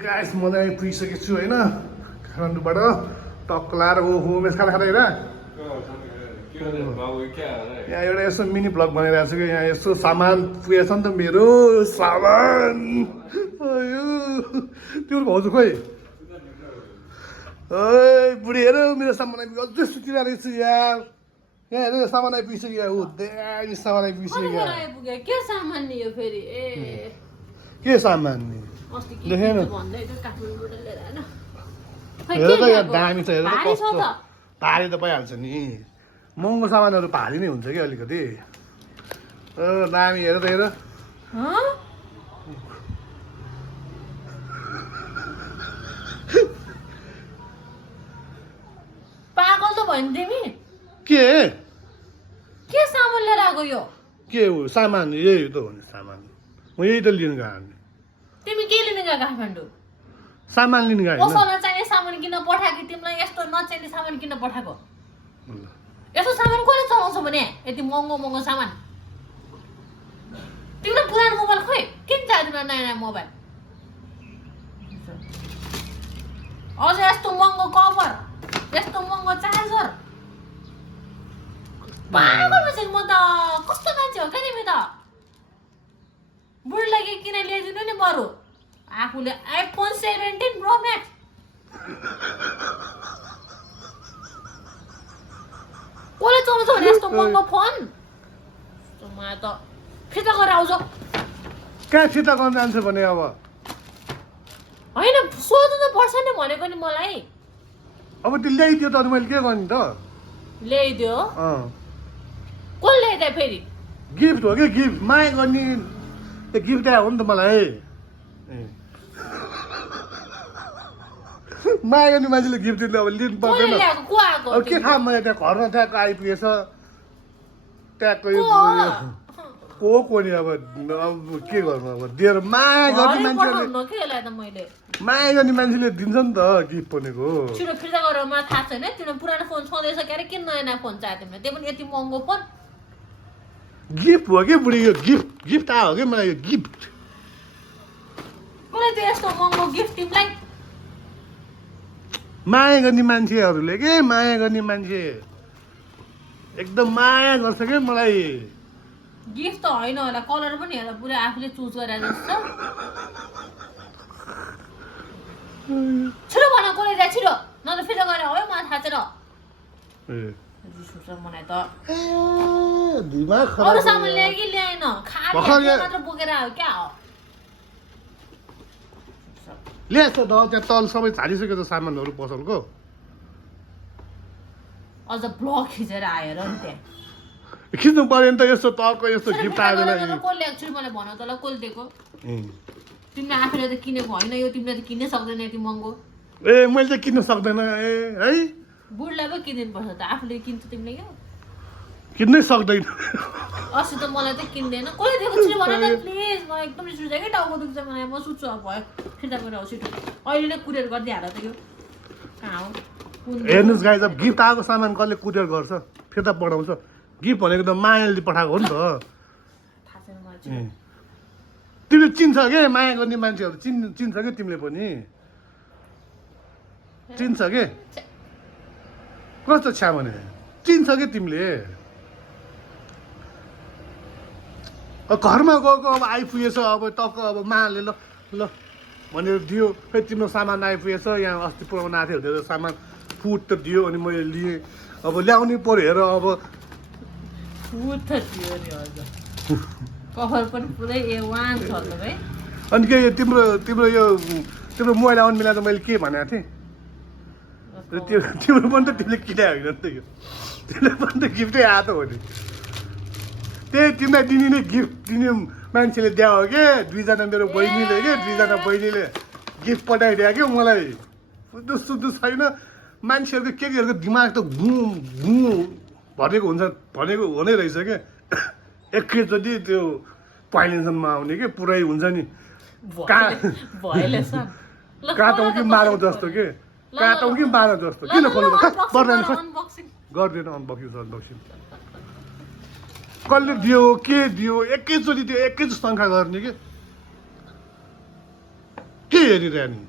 Guys म चाहिँ पुगिसकेको छु होइन काठमाडौँबाट टक्क लाएर ओहो मेस खाना खाँदा हेर यहाँ एउटा यसो मिनी ब्लग बनाइरहेको छु कि यहाँ यसो सामान पुगेछ नि त मेरो सामान त्यो भाउजू खोइ बुढी हेर मेरो सामान आइपुग्यो अझै सुतिरहेको रहेछु यार यहाँ हेर सामान आइपुगिसक्यो यहाँ ऊ दामी सामान आइपुगिसक्यो के सामान नि यो फेरि ए के सामान नि देखेन हेर त यहाँ दामी छ हेर त कस्तो भारी त भइहाल्छ नि महँगो सामानहरू भारी नै हुन्छ कि अलिकति दामी हेर त हेर पागल त भयो नि तिमी के सामान लिएर आएको यो के हो सामान यही त हो नि सामान म यही त लिनु गएको तिमी के लिनु गएको काठमाडौँ सामान लिनु गएको कसो नचाहिने सामान किन पठाएको तिमीलाई यस्तो नचाहिने सामान किन पठाएको यस्तो सामान कसले चलाउँछ भने यति महँगो महँगो सामान तिमीलाई पुरानो मोबाइल खोइ किन चाहियो तिमीलाई नयाँ नयाँ मोबाइल अझ यस्तो महँगो कभर यस्तो महँगो चार्जर पागल भइसक्यो म त कस्तो मान्छे हो क्या तिमी त बुढीलाई के किन ल्याइदिनु नि बरु आफूले आइफोन 17 प्रो म्याक्स कसले चलाउँछ भने यस्तो महँगो फोन मलाई त फिर्ता गरेर आउँछ कहाँ फिर्ता गर्न जान्छ भने अब होइन सोध्नु त पर्छ नि भनेको नि मलाई अब त्यो ल्याइदियो त मैले के गर्ने त ल्याइदियो कसले ल्याइदियो फेरि गिफ्ट हो कि गिफ्ट माया गर्ने त्यो गिफ्ट आयो हो नि त मलाई माया गर्ने मान्छेले गिफ्ट दिनु अब लिनु पर्दैन अब के थाहा मैले त्यहाँ घरमा ट्याक्क आइपुगेछ ट्याक्क को नि अब के गर्नु अब दिएर माया गर्ने मान्छेले माया गर्ने मान्छेले दिन्छ नि त गिफ्ट भनेको छिटो फिर्ता गरेर मलाई थाहा छैन तिम्रो पुरानो फोन छँदैछ क्यारे किन नयाँ नयाँ फोन चाहियो तिमीले त्यो पनि यति महँगो फोन गिफ्ट हो कि बुढी यो गिफ्ट आयो कि मलाई यो गिफ्ट कसले त्यो यस्तो महँगो गिफ्ट तिमीलाई माया गर्ने मान्छेहरूले के माया गर्ने मान्छे एकदम माया गर्छ क्या मलाई गिफ्ट त होइन होला कलर पनि हेर पुरै आफूले चुज गरेर जस्तो छिटो भन कसले ल्याए छिटो न त फिर्ता गरेर हो मलाई थाहा छैन मलाई त दिमाग अरू सामान ल्यायो कि ल्याएन खाली मात्र बोकेर आयो क्या हो ल्याएछ त त्यहाँ तल सबै झारिसक्यो त सामानहरू पसलको अझ ब्लग खिचेर आएर नि त्यहाँ खिच्नु पर्यो नि त यस्तो तलको यस्तो गिफ्ट आयो कसले ल्याएको छु मलाई भन तँलाई कसले दिएको तिमीले आफूले त किनेको होइन यो तिमीले त किन्नै सक्दैन यति महँगो ए मैले त किन्न सक्दैन ए है बुढलाई पो किनिदिनु पर्छ त आफूले किन्छ तिमीले क्या किन्नै सक्दैन अस्ति त मलाई त किन्दैन कसले दिएको छिटो भन न प्लिज मलाई एकदम रिस उठ्छ कि टाउको दुख्छ मलाई म सुत्छु अब भयो फिर्ता गरेर आउँछु छिटो अहिले नै कुरियर गरिदिइहाल त यो कहाँ हो हेर्नुहोस् गाइज अब गिफ्ट आएको सामान कसले कुरियर गर्छ फिर्ता पठाउँछ गिफ्ट भनेको त मायाले पठाएको हो नि त तिमीले चिन्छ के माया गर्ने मान्छेहरू चिन्छ कि तिमीले पनि चिन्छ के कस्तो छ्या भने चिन्छ कि तिमीले घरमा गएको अब आइपुगेछ अब टक्क अब माले ल ल भनेर दियो फेरि तिम्रो सामान आइपुगेछ यहाँ अस्ति पुऱ्याउनु आएको थियो भनेर सामान फुड त दियो अनि मैले लिएँ अब ल्याउनै पऱ्यो हेर अब फुड त दियो नि हजुर कभर पनि पुरै A1 छ त भाइ अनि के तिम्रो यो तिम्रो मोबाइल आउनु बेला त मैले के भनेको थिएँ तिम्रो पनि त तिमीले किने होइन नि त यो तिमीले पनि त गिफ्टै आएको त हो नि त्यही तिमीलाई दिने नै गिफ्ट दिने मान्छेले दिए हो कि दुईजना मेरो बहिनीले के दुईजना बहिनीले गिफ्ट पठाइदियो क्या मलाई सुधु छैन मान्छेहरूको केटीहरूको दिमाग त घुँ भनेको हुन्छ भनेको हुनै रहेछ क्या एकैचोटि त्यो पाइलेसनमा आउने के पुरै हुन्छ नि काटौँ कि मारौँ जस्तो के काटौँ कि मारौँ जस्तो किन खोल्नु गर्दैन अनबक्सिङ कसले दियो के दियो एकैचोटि त्यो एकैचोटि शङ्का गर्ने के हेरिरह नि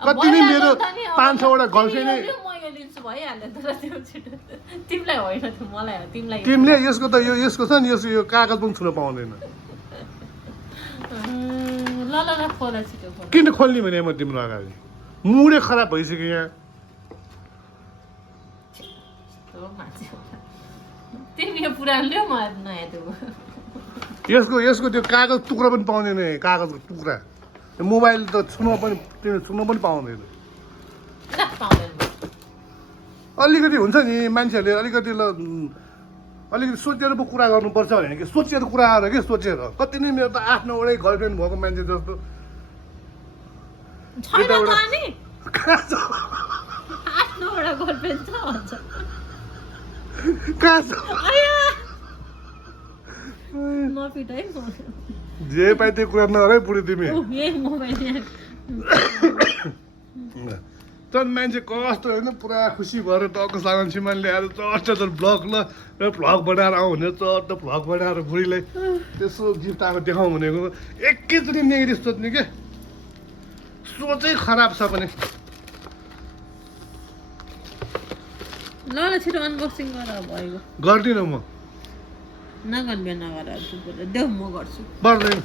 कति नै मेरो 5-6 वटा गर्लफ्रेन्डले म यो लिन्छु भइहाल्यो तर त्यो छिटो तिमीलाई होइन त मलाई हो तिमीलाई तिमीले यसको त यसको छ नि यो कागज पनि छुन पाउँदैन ल ल ल खोला छिटो खोला किन खोल्ने भने म तिम्रो अगाडि मुडै खराब भइसक्यो यहाँ तिमी यो पुरानो ल्याऊ मलाई नयाँ त्यो यसको त्यो कागज टुक्रा पनि पाउँदैन कागजको टुक्रा मोबाइल त छुन पनि पाउँदैन अलिकति हुन्छ नि मान्छेहरूले अलिकति सोचेर पो कुरा गर्नुपर्छ भने कि सोचेर कुरा आएर के सोचेर कति नै मेरो त 8-9 वटै गर्लफ्रेन्ड भएको मान्छे जस्तो जे पाइ त्यो कुरा नगर है बुढी तिमी तर मान्छे कस्तो होइन पुरा खुसी भएर टक्क सामान सिमान ल्याएर चट्ट भ्लग र भ्लग बनाएर आउँ भने चट्ट भ्लग बनाएर बुढीलाई त्यसो गिफ्ट आएको देखाउँ भनेको एकैचोटि नेगेटिभ सोच्ने के सोचै खराब छ भने ल छिटो अनबक्सिङ गर भयो गर्दिनँ म नगर्ने नगर देऊ म गर्छु पर्दैन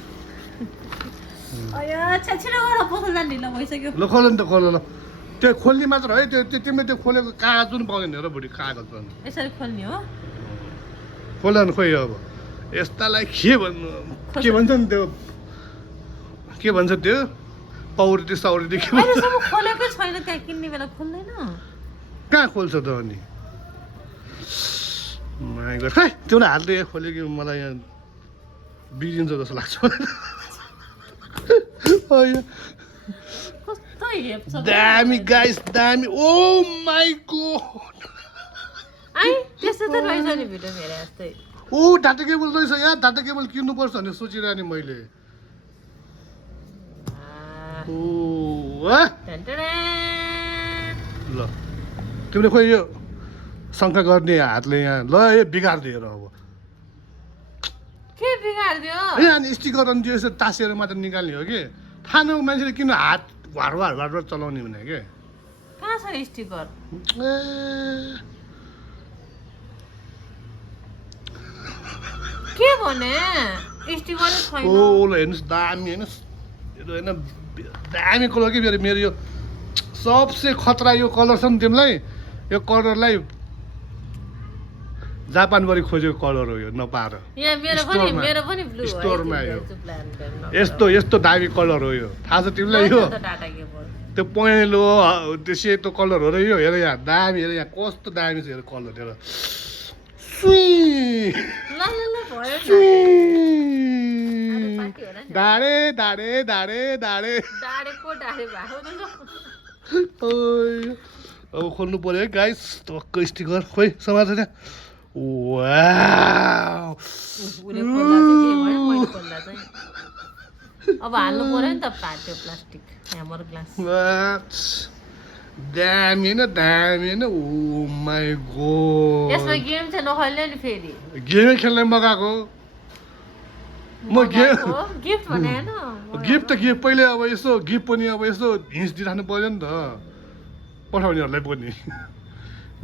छिटो गर पसल जाने ढिलो भइसक्यो ल खोल नि त खोल ल त्यो खोल्ने मात्र है त्यो तिमीले त्यो खोलेको कागज पनि पाउँदैन र बुढी कागज पनि यसरी खोल्ने हो खोल न खोइ अब यस्तालाई के भन्नु के भन्छ नि त्यो के भन्छ त्यो पौडी साउरी के भन्छ खोलेकै छैन त्यहाँ किन्ने बेला खोल्दैन कहाँ खोल्छ त अनि खै तिमीलाई हातले खोल्यो कि मलाई यहाँ बिग्रिन्छ जस्तो लाग्छ दामी गाइस दामी ओ माई गॉड त्यस्तो त रहेछ नि भिडियो हेरे जस्तै ओ डाटा केबल रहेछ यहाँ डाटा केबल किन्नुपर्छ भने सोचिरहेको नि मैले ल तिमीले खोइ यो शङ्का गर्ने हातले यहाँ ल यो बिगारिदिएर अब के बिगारिदियो अनि स्टिकर अनि त्यो यसो टाँसेर मात्र निकाल्ने हो कि थाहा नभएको मान्छेले किन हात वार चलाउने भने के कहाँ छ स्टिकर के भने स्टिकर छैन ओ ल हेर्नुहोस् दामी हेर्नुहोस् यो होइन दामी कलर के मेरो यो सबसे खतरा यो कलर छ नि तिमीलाई यो कलरलाई जापानभरि खोजेको कलर हो यो नपाएर स्टोरमा यो यस्तो दामी कलर हो यो थाहा छ तिमीलाई यो त्यो पहेँलो त्यो सेतो कलर हो र यो हेर यहाँ दामी हेर यहाँ कस्तो दामी छ हेर कलर हेर डाँडे डाँडे डाँडे डाँडे अब खोल्नु पर्यो है गाइस टक्क स्टिकर खोइ समाज अब हाल्नु पर्यो नि त पाट्यो प्लास्टिक ह्यामर ग्लास दामी होइन ओ माई गॉड यसमा गेम चाहिँ नखेल्ने नि फेरि गेमै खेल्ने मगाएको म गिफ्ट भने हैन गिफ्ट त गिफ्ट पहिले अब यसो गिफ्ट पनि अब यसो हिँच दिइराख्नु पर्यो नि त पठाउनेहरूलाई पनि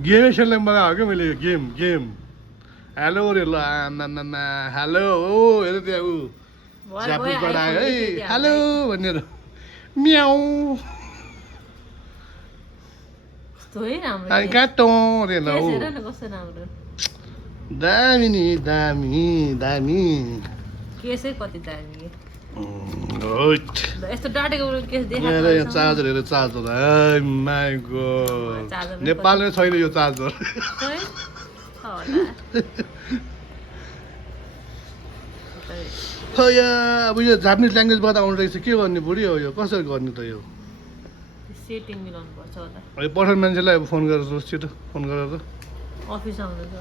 गेमै खेल्ने मगाएको क्या मैले गेम हेलो रे ल आमामा हेलो हो हेर त्यहाँ ऊ ज्यापु गरायो है हेलो भनेर म्याउ काटो रे ल दामी नि दामी केसै कति दामी यस्तो डाटेको केस देखाएर यहाँ चार्जर हेर चार्जर माई गॉड नेपालमै छैन यो चार्जर अब यो जापानिज ल्याङ्ग्वेजबाट आउनु रहेछ के गर्ने बुढी हो यो कसरी गर्ने त यो सेटिङ मिलाउनु पर्छ होला यो पठाउने मान्छेलाई अब फोन गरेर छिटो फोन गरेर अफिस आउँदैछ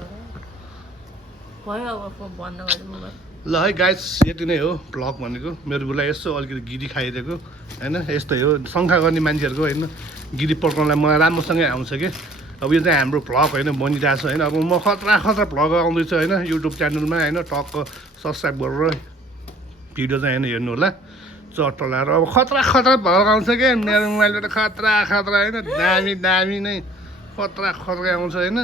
भयो अब बन्द गर्नु मोबाइल ल है गाइस यति नै हो भ्लग भनेको मेरो बुढालाई यसो अलिकति गिरी खाइदिएको होइन यस्तै हो शङ्का गर्ने मान्छेहरूको होइन गिरी पड्काउनलाई मलाई राम्रोसँगै आउँछ कि अब यो चाहिँ हाम्रो भ्लग होइन बनिरहेको छ होइन अब म खतरा भ्लग आउँदैछु होइन युट्युब च्यानलमा होइन टक्क सब्सक्राइब गरेर भिडियो चाहिँ होइन हेर्नु होला चट्ट लगाएर अब खतरा खतरा भएर आउँछ क्या मेरो मोबाइलबाट खतरा खतरा होइन दामी दामी नै खतरा खतरा आउँछ होइन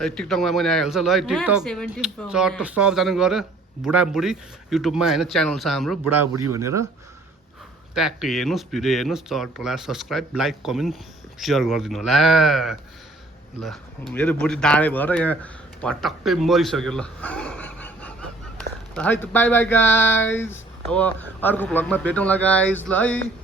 टिकटकमा मैले आइहाल्छ ल है टिकटक 17 Pro चट्ट Max। सबजना गऱ्यो बुढाबुढी युट्युबमा होइन च्यानल छ हाम्रो बुढाबुढी भनेर ट्याक्कै हेर्नुहोस् भिडियो हेर्नुहोस् चट्ट लगाएर सब्सक्राइब लाइक कमेन्ट सेयर गरिदिनु होला ल मेरो बुढी दाडे भएर यहाँ भटक्कै मरिसक्यो ल है त बाई बाई गाइज अब अर्को भ्लगमा भेटौँला गाइज ल है